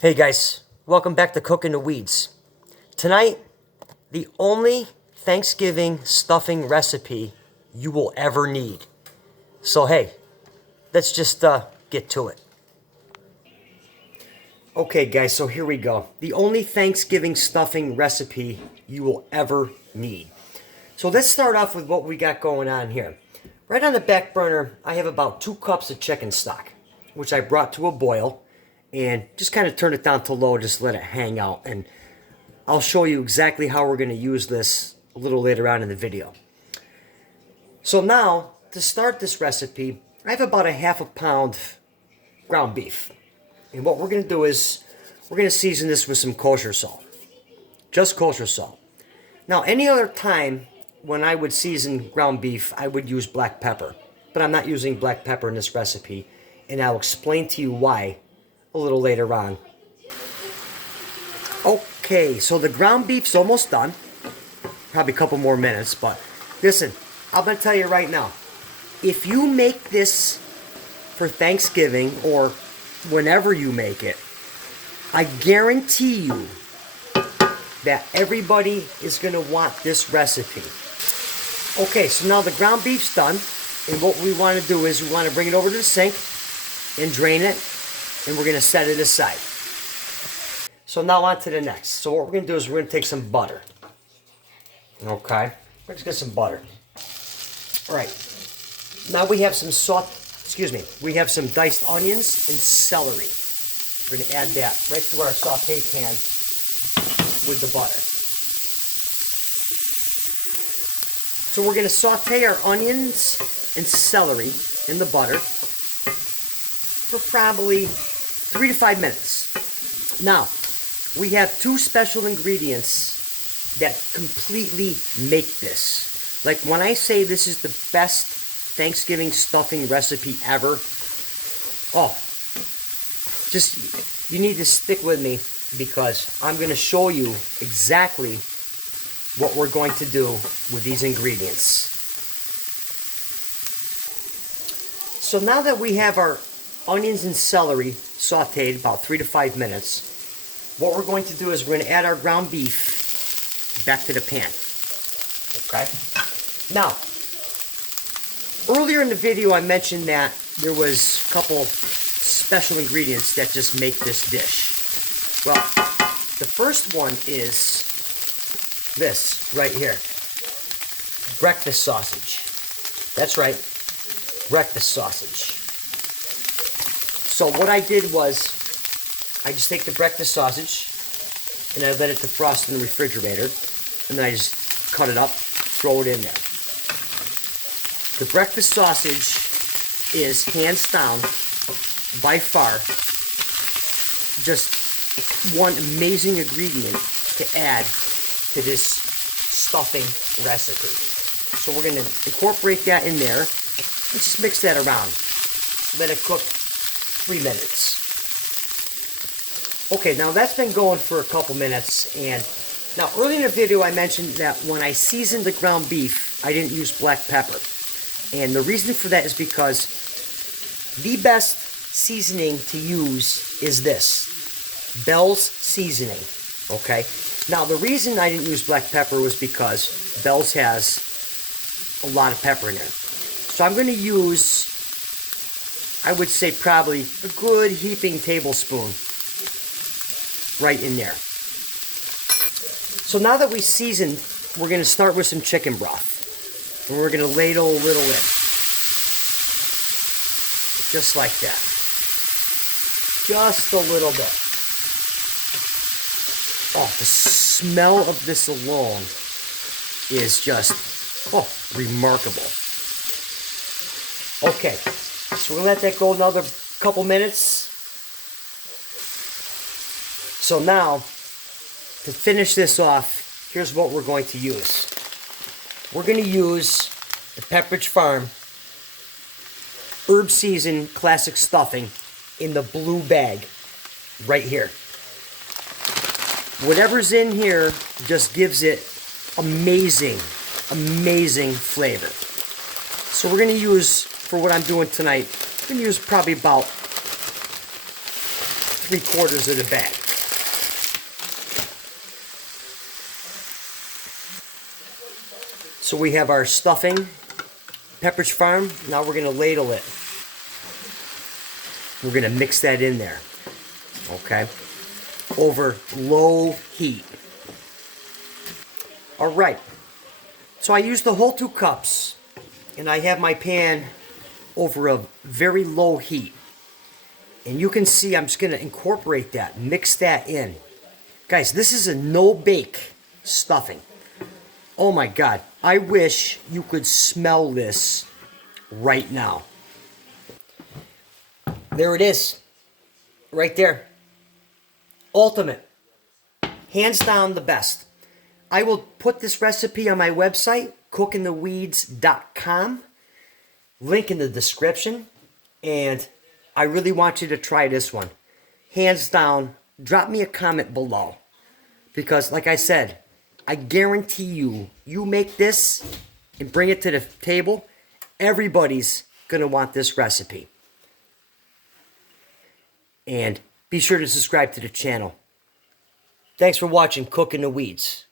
Hey guys, welcome back to Cooking the Weeds. Tonight, the only Thanksgiving stuffing recipe you will ever need. So hey, let's just get to it. Okay guys, so here we go. The only Thanksgiving stuffing recipe you will ever need. So let's start off with what we got going on here. Right on the back burner, I have about 2 cups of chicken stock, which I brought to a boil. And just kind of turn it down to low, just let it hang out. And I'll show you exactly how we're going to use this a little later on in the video. So now, to start this recipe, I have about a half a pound ground beef. And what we're going to do is, we're going to season this with some kosher salt. Just kosher salt. Now, any other time when I would season ground beef, I would use black pepper. But I'm not using black pepper in this recipe. And I'll explain to you why a little later on. Okay, so the ground beef's almost done. Probably a couple more minutes, but listen, I'm going to tell you right now. If you make this for Thanksgiving or whenever you make it, I guarantee you that everybody is going to want this recipe. Okay, so now the ground beef's done, and what we want to do is we want to bring it over to the sink and drain it. And we're going to set it aside. So now on to the next. So what we're going to do is we're going to take some butter. Okay. Let's get some butter. All right. Now we have some we have some diced onions and celery. We're going to add that right to our saute pan with the butter. So we're going to saute our onions and celery in the butter for probably 3 to 5 minutes. Now, we have 2 special ingredients that completely make this. Like when I say this is the best Thanksgiving stuffing recipe ever, you need to stick with me because I'm going to show you exactly what we're going to do with these ingredients. So now that we have our onions and celery sauteed about 3 to 5 minutes. What we're going to do is we're going to add our ground beef back to the pan. Okay? Now, earlier in the video I mentioned that there was a couple special ingredients that just make this dish. Well, the first one is this right here. Breakfast sausage. That's right. Breakfast sausage. So what I did was, I just take the breakfast sausage, and I let it defrost in the refrigerator, and then I just cut it up, throw it in there. The breakfast sausage is, hands down, by far, just one amazing ingredient to add to this stuffing recipe. So we're going to incorporate that in there, and just mix that around. Let it cook 3 minutes. Okay, now that's been going for a couple minutes, and now early in the video I mentioned that when I seasoned the ground beef, I didn't use black pepper. And the reason for that is because the best seasoning to use is this, Bell's seasoning. Okay, now the reason I didn't use black pepper was because Bell's has a lot of pepper in there. So I'm going to use, I would say probably a good heaping tablespoon right in there. So now that we seasoned, we're going to start with some chicken broth. And we're going to ladle a little in. Just like that. Just a little bit. Oh, the smell of this alone is just, remarkable. Okay. So we're going to let that go another couple minutes. So now, to finish this off, here's what we're going to use. We're going to use the Pepperidge Farm Herb Seasoned Classic Stuffing in the blue bag right here. Whatever's in here just gives it amazing, amazing flavor. So we're going to use, for what I'm doing tonight, I'm going to use probably about 3/4 of the bag. So we have our stuffing, Pepperidge Farm. Now we're going to ladle it. We're going to mix that in there, okay, over low heat. All right, so I use the whole 2 cups, and I have my pan over a very low heat. And you can see I'm just going to incorporate that, mix that in. Guys, this is a no-bake stuffing. Oh my God, I wish you could smell this right now. There it is, right there. Ultimate, hands down the best. I will put this recipe on my website, cookingtheweeds.com. Link in the description. And I really want you to try this one. Hands down, drop me a comment below. Because like I said, I guarantee you, you make this and bring it to the table, everybody's going to want this recipe. And be sure to subscribe to the channel. Thanks for watching Cooking the Weeds.